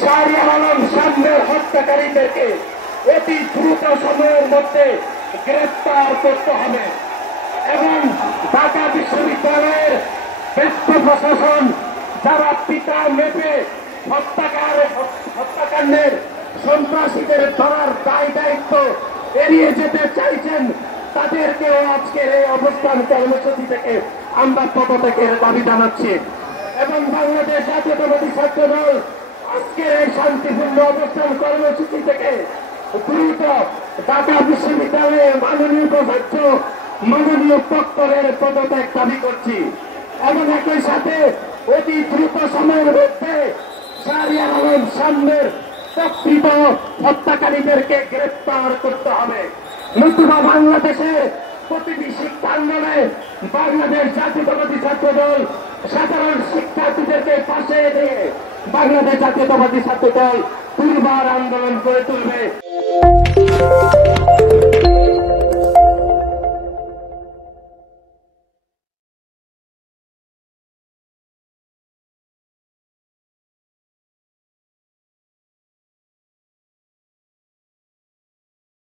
শাহরিয়ার আলম সামনের হত্যাকারীদেরকে অতি দ্রুত সময়ের মধ্যে গ্রেপ্তার করতে হবে এবং ঢাকা বিশ্ববিদ্যালয়ের ব্যস্ত প্রশাসন যারা পিতা মেপে হত্যাকাণ্ডের সন্ত্রাসীদের ধরার দায় দায়িত্ব এড়িয়ে যেতে চাইছেন তাদেরকেও আজকের এই অবস্থান কর্মসূচি থেকে আমরা পদত্যাগের দাবি জানাচ্ছি এবং বাংলাদেশ জাতীয়তাবাদী ছাত্র দল আজকের এই শান্তিপূর্ণ অবস্থান কর্মসূচি থেকে দ্রুত ঢাকা বিশ্ববিদ্যালয়ে মাননীয় উপাচার্য মাননীয় প্রক্টরের পদত্যাগ দাবি করছি এবং একই সাথে অতি দ্রুত সময়ের মধ্যে শাহরিয়ার আলম সামনের প্রকৃত হত্যাকারীদেরকে গ্রেপ্তার করতে হবে নতুবা বাংলাদেশের প্রতিটি শিক্ষাঙ্গনে বাংলাদেশ জাতীয়তাবাদী ছাত্র দল সাধারণ শিক্ষার্থীদেরকে পাশে দিয়ে বাংলাদেশ জাতীয়তাবাদী ছাত্র দল দুর্বার আন্দোলন করে তুলবে।